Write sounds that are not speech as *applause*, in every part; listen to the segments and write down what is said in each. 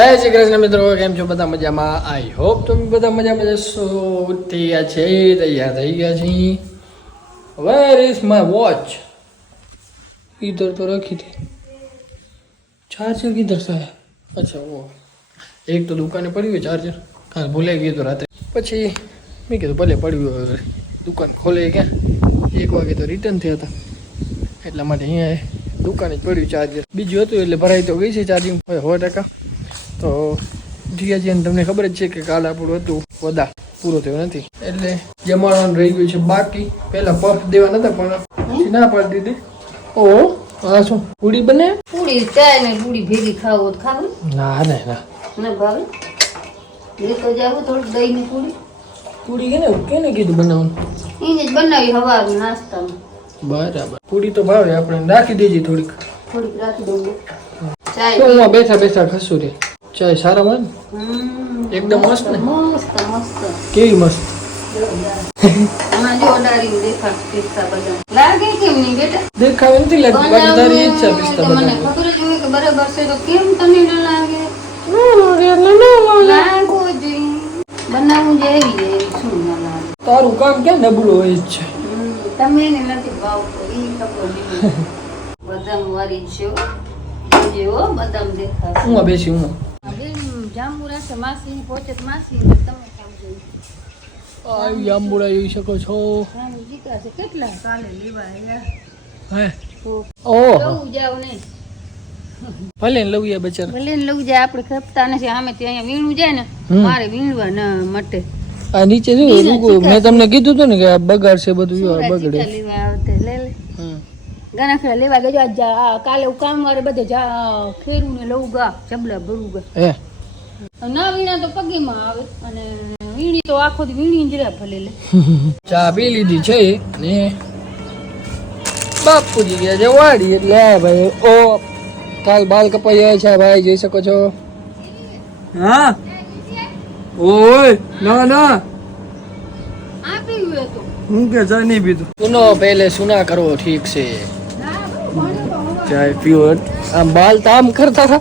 જય શ્રી કૃષ્ણ મિત્રો, કેમ છો? બધા મજામાં? આઈ હોપ તમે બધા મજા જશો ઉઠી ગયા છે, તૈયાર થઈ ગયા છે. વેર ઇઝ માય વોચ ઇધર તો રખી હતી ચાર્જર કિધર સાહેબ? અચ્છા ઓ એક તો દુકાને પડ્યું હોય ચાર્જર કાલ ભૂલાઈ ગયું તો રાત્રે. પછી મેં કીધું ભલે પડ્યું હવે. દુકાન ખોલે ક્યાં? એક વાગે તો રિટર્ન થયા હતા. એટલા માટે અહીંયા દુકાને જ પડ્યું ચાર્જર બીજું હતું એટલે ભરાઈ તો ગઈ છે ચાર્જિંગ સો ટકા. તો જીયાજીને તમને ખબર જ છે કે કાલ આપણું હતું વદા પૂરો થયો નથી. એટલે જમાડવાનું રહી ગયું છે બાકી. પહેલા પફ દેવા નતા પણ ના પાડી દીધી. ઓ આ શું પૂડી બને? પૂરી ચાય ને પૂરી ભેગી ખાવો ખાવું ના? ના ના ને. ભાવે? લેતો જાવ થોડીક દહીં ની પૂરી પૂડી કેને કેને કીધું બનાવવાનું? એને જ બનાવી હવાર નાસ્તામાં. બરાબર. પૂડી તો ભાવે આપણે રાખી દેજી થોડીક. થોડીક રાખી દઉં. ચાય બેઠા બેઠા ખસું રે. ચાય સારા ને? એકદમ મસ્ત ને? મસ્ત મસ્ત. કેવી મસ્ત? દેખાવે નથી લાગતી બાકી તારી ઈચ્છા પિસ્તા બનાવવું મને બધા ખબર જ હોય કે બરાબર છે તો કેમ તને ન લાગે? બનાવવું જે એવી શું ન લાગે. તારું કામ ક્યાં નબળું હોય છે. તમે એને નથી ભાવતો ખબર *laughs* બદામ વાળી છે હો. બદામ દેખાય હું બેસી હું તમે કેમ જોયું જોઈ શકો છો. કેટલા કાલે લેવા હે? ઓહો. ભલે બચારા. ભલે લવું જાય આપણે ખપતા નથી. અહીંયા વીણું જાય ને મારે વીણવા ન મટે. આ નીચે શું મેં તમને કીધું હતું ને કે આ બગાડશે બધું બગડે. લે લે. ઘણા ખરા લેવા ગયો આજ જા- કાલે હું કામ વાળે બધે જા ખેરું ને લઉં ગા જબલા ભરું ગા. હે? ના વીણા તો પગીમાં આવે અને વીણી તો આખો દી વીણી જ રહ્યા ભલે લે. ચા પી લીધી છે ને બાપુજી ગયા છે વાડી એટલે ભાઈ ઓ કાલ બાલ કપાઈ છે ભાઈ જોઈ શકો છો. હા? ઓય ના ના. હું કે જાય નહીં પીધું. સુનો પહેલે સુના કરો ઠીક છે. ચાય પીવો આમ બાલ તો આમ કરતા હતા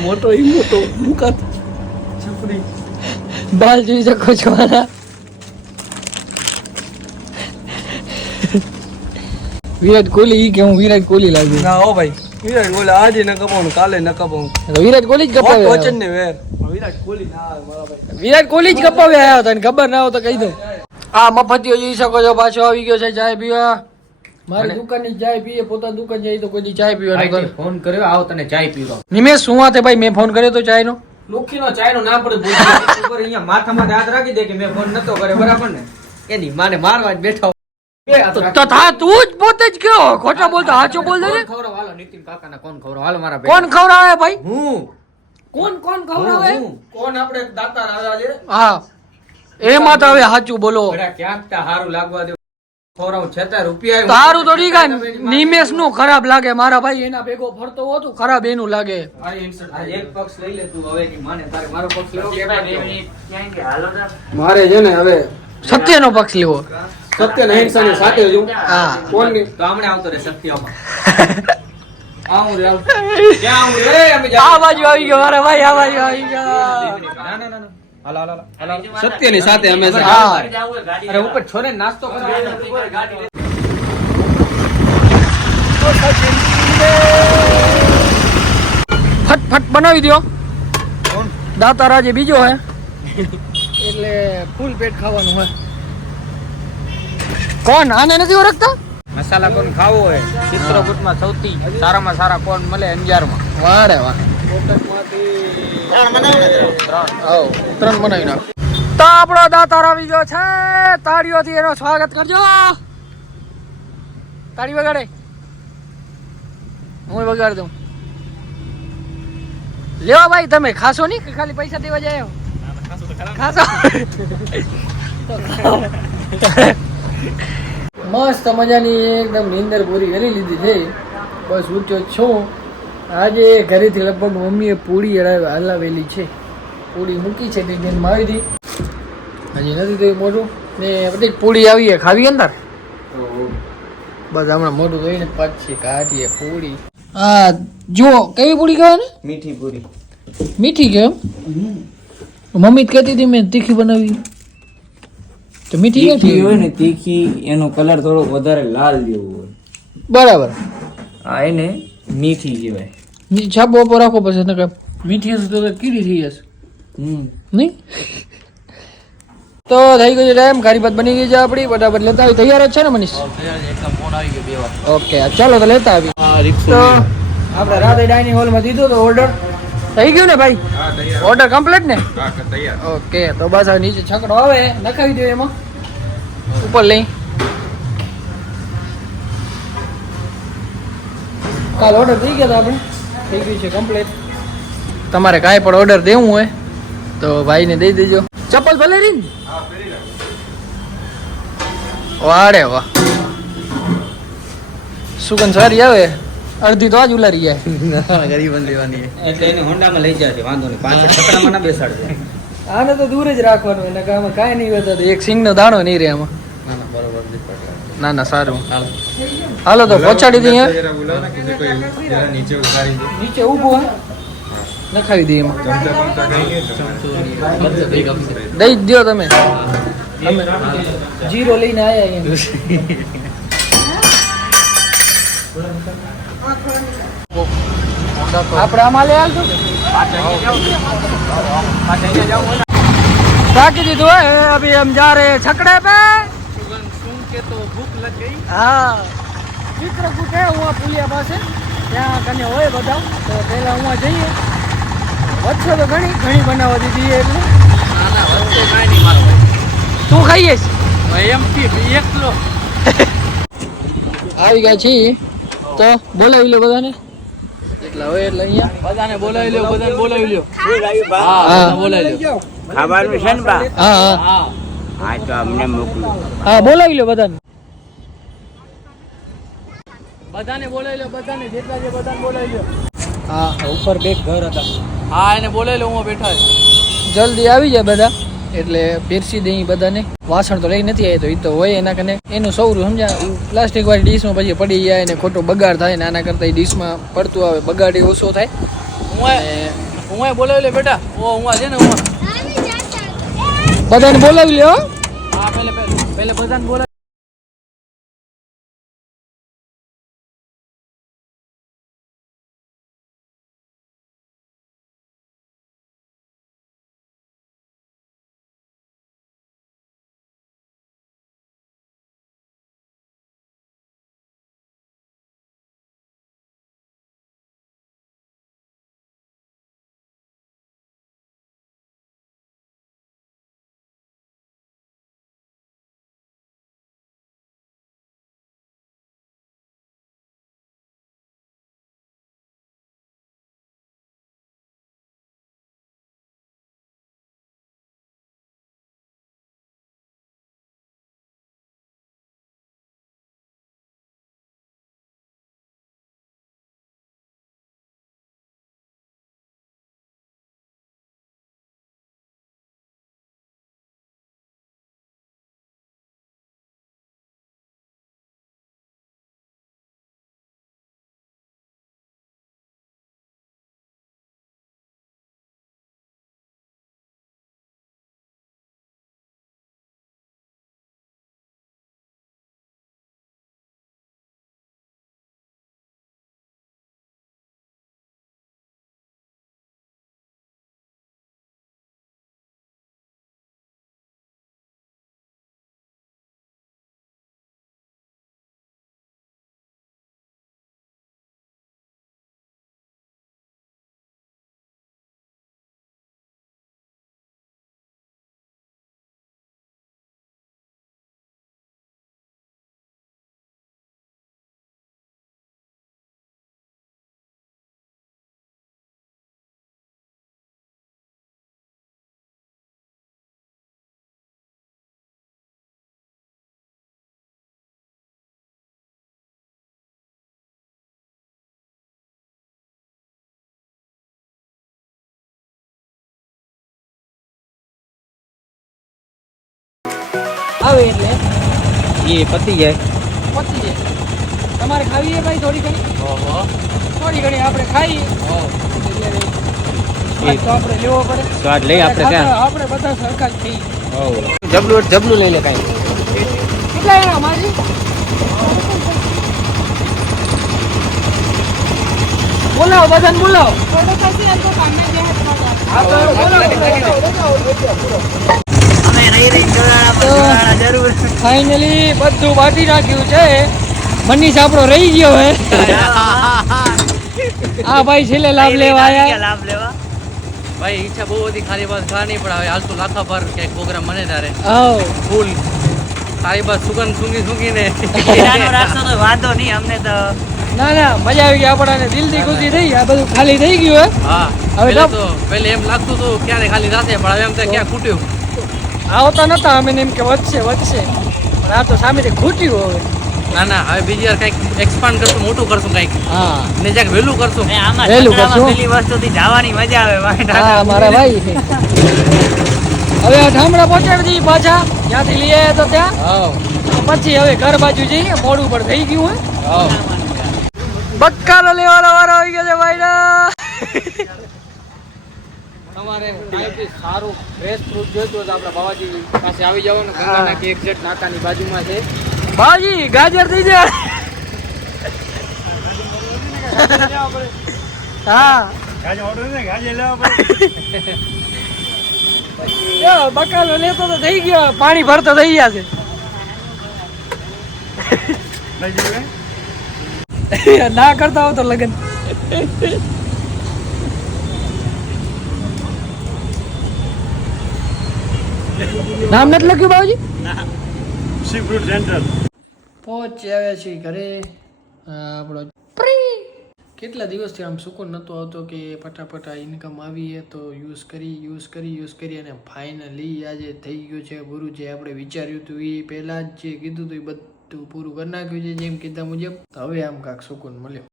મોટો ઈ મોટો મુકાત છપરી બાલ જોઈ શકો છો આના વિરાટ કોહલી ઈ કે હું વિરાટ કોહલી લાગ્યું ના હો ભાઈ વિરાટ કોહલી આજે ન કપાવું કાલે ન કપાવું વિરાટ કોહલી જ કપાવે વચન ને વેર વિરાટ કોહલી ના મારા ભાઈ વિરાટ કોહલી જ કપાવે આયા તને ખબર ના હોય તો કહી દઉં આ મફતિયો જોઈ શકો છો પાછો આવી ગયો છે ચાય પીવા. મારી દુકાનની ચાય પીએ પોતાની દુકાન જાય તો કોઈ ચાય પીવા નહીં ફોન કર્યો આવો તને ચાય પીવો. નિમેશ શું વાત ભાઈ? મેં ફોન કર્યો તો ચાય નો લુખીનો ચાય નો નામ પડે ભૂલી ઉપર અહીંયા માથામાં હાથ રાખી દે કે મેં ફોન નતો કર્યો બરાબર ને? એની માને મારવા જ બેઠો. તો જ પોતે જ કયો? ખોટા બોલતો સાચું બોલ દે ને હાલો નીતિન કાકાને કોણ ખવડાવે? હાલો મારા કોણ ખવડાવે ભાઈ? હું. કોણ કોણ હું, કોણ આપણે દાતા રાજા છે? હા. એમાં તો હવે સાચું બોલો. ક્યાંક તા લાગવા દે. તારું તો ઠીક નિમેશનું ખરાબ લાગે. મારા ભાઈ એના ભેગો ફરતો હતો ખરાબ એનું લાગે. આ એક પક્ષ લઈ લે તું હવે ની માને પક્ષ લેવો કે ક્યાં ગયો? મારે છે ને હવે સત્યનો પક્ષ લેવો. સત્ય હિંસા ની સાથે છું હા. કોણ તો હમણાં આવતો રે સત્યમાં. આવું રે આવું. ક્યાં આવું રે? અમે જા- આ બાજુ આવી ગયો. મારા ભાઈ આ બાજુ આવી ગયો. ના, ના, ના, ના. હાલો, હાલો, હાલો, હાલો. સત્યની સાથે અરે ઉપર છોરે નાસ્તો ફટ ફટ બનાવી દો દાતા રાજે બીજો હે. એટલે ફૂલ પેટ ખાવાનું હોય. કોણ? આને નથી ઓળખતા? મસાલા કોણ ખાવો હોય? ચિત્રકૂટમાં સૌથી સારામાં સારા કોણ મળે અંજારમાં? વારે વાહ. હવ, લેવા ભાઈ, તમે ખાશો નહીં ખાલી પૈસા દેવા જાય *laughs* મસ્ત મજાની એકદમ નીંદર પૂરી કરી લીધી છે. બસ ઉઠ્યો છું. આજે ઘરેથી લગભગ મમ્મીએ પૂરી હલાવેલી છે. પૂરી મૂકી છે તે દિન મારી હતી હજી નથી થયું મોટું ને બધી પૂરી આવી છે. ખાવી અંદર? બસ હમણાં મોઢું ધોઈને પછી કાઢીએ પૂરી. હા જુઓ કેવી પૂરી ખાવાની મીઠી પૂરી. મીઠી કેમ મમ્મી કહેતી હતી મેં તીખી બનાવી. તો મીઠી તીખી હોય ને તીખી એનો કલર થોડો વધારે લાલ જેવો હોય. બરાબર. આ એને મીઠી કહેવાયની છાપો ઉપર રાખો પછી એને કાંઈ મીઠી હશે તો કીડી થઈ જશે હમ. નહીં? તો થઈ ગયું છે ટાઈમ ખારી ભાત બની ગઈ છે આપણી બરાબર લેતા આવી તૈયાર જ છે ને મનીષ? ઓકે ચાલો તો લેતા આવી. તો આપણે રાતે ડાઇનિંગ હોલમાં દીધો તો ઓર્ડર થઈ ગયું ને ભાઈ? ઓર્ડર કમ્પ્લીટ ને? ઓકે તો બસ નીચે છકડો આવે નખાવી દો એમાં. ઉપર લઈ. કાલ ઓર્ડર થઈ ગયા હતા આપણે. થઈ ગયું છે કમ્પ્લીટ તમારે કાંઈ પણ ઓર્ડર દેવું હોય તો ભાઈને દઈ દેજો. ચપ્પલ ભલે રીન. વાડે વાહ. સુગંધ સારી આવે? અડધી તો આજ ઉલારી જાય. એટલે એને હોન્ડામાં લઈ જશે વાંધો નહીં. પાંચ છકડામાં ના બેસાડજો. આને તો દૂર જ રાખવાનું એને કાંઈ કાંઈ નહીં હોતા એક સિંગનો દાણો નહીં રહે આમાં. ના ના સારું. હાલો. તો પહોંચાડી દઈએ. નીચે ઊભું નખાવી દઈએ એમાં. દઈ જ દો તમે. જીરો લઈને આવ્યા આપણે આમાં લઈ આવશું રાખી દીધું હે અભી એમ જા રહે છકડે પે. કે તો ભૂખ લગ ગઈ? હા. ચિત્રકૂટ હે હું પુલિયા પાસે. ત્યાં કને હોય બધા તો પહેલાં હું જઈએ. વચ્ચે તો ઘણી ઘણી બનાવવા દીધી એટલે. તું ખાઈએ એકલો. *laughs* આવી ગયા છીએ. તો બોલાવી લો બધાને. એટલા હોય એટલે અહીંયા. બધાને બોલાવી લ્યો બધાને બોલાવી લ્યો હા બોલાવી લ્યો ખાવાનું છે ને હા. હા. હા તો અમને મોકલો. હા બોલાવી લો બધાને. બધાને બોલાવી લો બધાને જેટલા છે બધાને બોલાવી લો. હા ઉપર બે ઘર હતા. હા એને બોલાવી લો હું બેઠા જલ્દી આવી જાય બધા. એટલે પીરસી દઈ બધાને. વાસણ તો લઈ નથી આવી તો એ તો હોય એના કને. એનું સૌરું સમજા પ્લાસ્ટિક વાળી ડીશમાં પછી પડી જાય ને ખોટો બગાડ થાય ને આના કરતાં ડીશમાં પડતું આવે બગાડ એ ઓછો થાય. હું હું બોલાવી લે બેટા. ઓ હું છે ને હું બધાને બોલાવી લ્યો. હા પહેલે પહેલે બધાને બોલાવી. આવે એટલે? એ પતી જાય. પતી જાય. તમારે ખાવી છે ભાઈ થોડી ઘણી? થોડી ઘણી આપણે ખાઈ. એટલે તો આપણે લેવો પડે. સ્વાદ લઈ આપણે ખાતા આપણે બધા સરખા જ થઈ જબલું જબલું લઈ લે કાંઈ. કેટલા એના મારી બોલાવો બધાને બોલાવો. હા તો બોલાવો ફાઇનલી બધું બાટી નાખ્યું છે. મનીષ આપણો રહી ગયો હે. આ ભાઈ છેલ્લે લાભ લેવા આયા. ભાઈ ઈચ્છા બહુ હતી ખાલી બસ ખા નહીં પણ હવે હાલ તો લાખા પર ક્યાંક પ્રોગ્રામ મને તારે આવ. ફૂલ. ખાલી બસ સુગંધ સૂંઘી સૂંઘીને. વાંધો નહીં અમને તો. ના ના મજા આવી ગઈ. આપણને દિલથી ખુશી થઈ. આ બધું ખાલી થઈ ગયું હે. હા હવે તો પહેલે એમ લાગતું હતું ક્યારે ખાલી રાતે પણ હવે એમ થાય ક્યાં ખૂટ્યું. આવતા નતા અમે એમ કે વધશે વધશે. પણ આ તો સામેથી ખૂટ્યું હવે. ના ના હવે બીજી વાર કંઈક એક્સપાન્ડ કરશું મોટું કરશું કંઈક. હા. ને જાક વેલું કરશું. આમાં વેલું કરશું. પેલી વસ્તુથી જવાની મજા આવે હા મારા ભાઈ હવે ઠામડા પહોંચાડી દઈએ પાછા. જ્યાંથી લઈ આવ્યા તો ત્યાં. હા પછી હવે ઘર બાજુ જઈએ. મોડું પણ થઈ ગયું હે હા બક્કાલો લેવાનો વારો આવી ગયો છે ભાઈના. તમારે કાંઈથી સારું ફ્રેશ ફ્રૂટ જોઈતું હોય તો આપણે બાવાજી પાસે આવી જવાનું. ગંગાના કે એક્ઝેક્ટ નાકાની બાજુમાં છે. બાજી ગાજર થઈ જાય. હા. બકાલો લેતો તો થઈ ગયો. પાણી ભરતો થઈ ગયા છે. ના કરતા હો તો લગન. નામ નથી લખ્યું બાબુજી પહોંચી આવ્યા છીએ ઘરે. આપણો કેટલા દિવસથી આમ સુકૂન નહોતો આવતો કે ફટાફટ આ ઇન્કમ આવીએ તો યુઝ કરી યુઝ કરી યુઝ કરી અને ફાઇનલી આજે થઈ ગયું છે ગુરુ જે આપણે વિચાર્યું હતું એ પહેલાં જ જે કીધું હતું એ બધું પૂરું કરી નાખ્યું છે જેમ કીધા મુજબ. હવે આમ કાંક સુકૂન મળ્યો.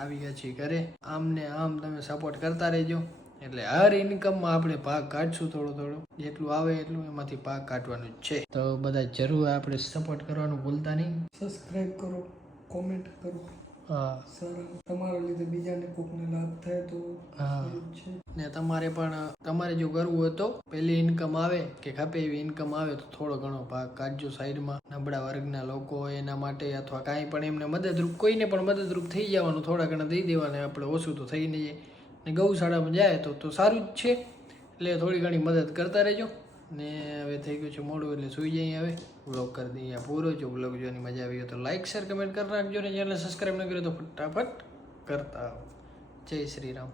આવી ગયા છીએ ઘરે. આમ ને આમ તમે સપોર્ટ કરતા રહેજો. એટલે હર ઇન્કમમાં આપણે ભાગ કાઢશું થોડો થોડો. જેટલું આવે એટલું એમાંથી ભાગ કાઢવાનું છે. તો બધા જરૂર આપણે સપોર્ટ કરવાનું ભૂલતા નહીં. સબસ્ક્રાઇબ કરો કોમેન્ટ કરો. હા. સર. તમારા લીધે બીજાને કોકને લાભ થાય તો હા. છે. ને તમારે પણ તમારે જો કરવું હોય તો પહેલી ઇન્કમ આવે કે ખપે એવી ઇન્કમ આવે તો થોડો ઘણો ભાગ કાઢજો સાઈડમાં. નબળા વર્ગના લોકો એના માટે અથવા કાંઈ પણ એમને મદદરૂપ કોઈને પણ મદદરૂપ થઈ જવાનું થોડા ઘણા દઈ દેવાને આપણે ઓછું તો થઈ નહીં ને ગૌશાળામાં જાય તો તો સારું જ છે. એટલે થોડી ઘણી મદદ કરતા રહેજો. ને હવે થઈ ગયું છે મોડું, એટલે સુઈ જઈએ હવે. વ્લોગ કરી દઈએ પૂરો. જો વ્લોગ જોવાની મજા આવી હોય તો લાઇક શેર કમેન્ટ કરી નાખજો ને ચેનલ સબસ્ક્રાઈબ ન કર્યો તો ફટાફટ કરતા જય શ્રી રામ.